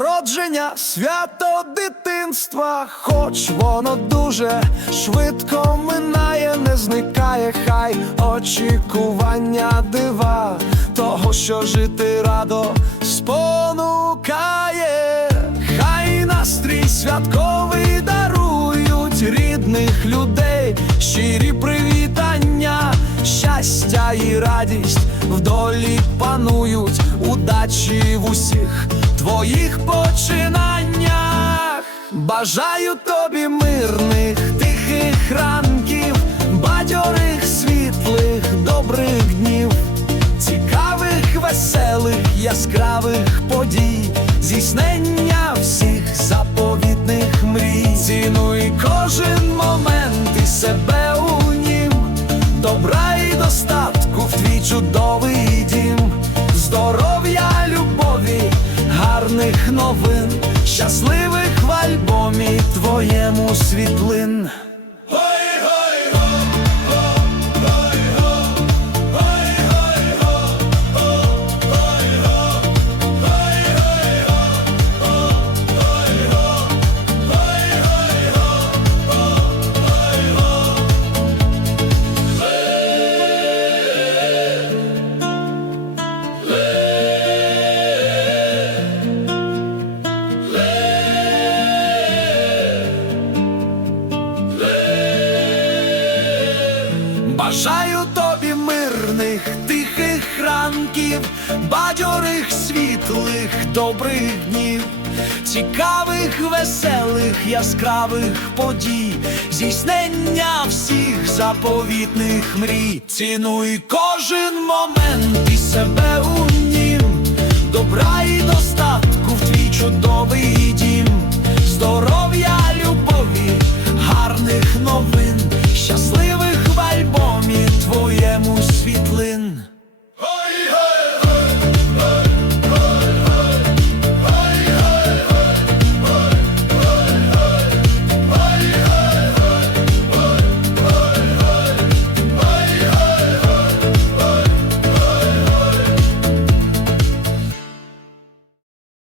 Рождення, свято дитинства, хоч воно дуже швидко минає, не зникає, хай очікування дива, того, що жити радо спонукає, хай настрій святковий дарують рідних людей, щирі привітання, щастя і радість в долі панують, удачі в усіх твоїх починаннях. Бажаю тобі мирних, тихих ранків, бадьорих, світлих, добрих днів, цікавих, веселих, яскравих подій, здійснення всіх заповітних мрій. Цінуй кожен момент і себе у нім, добра і достатку в твій чудовий дім, любові, гарних новин, щасливих в альбомі твоєму світлин. Бажаю тобі мирних, тихих ранків, бадьорих, світлих, добрих днів, цікавих, веселих, яскравих подій, здійснення всіх заповітних мрій. Цінуй кожен момент і себе світлин.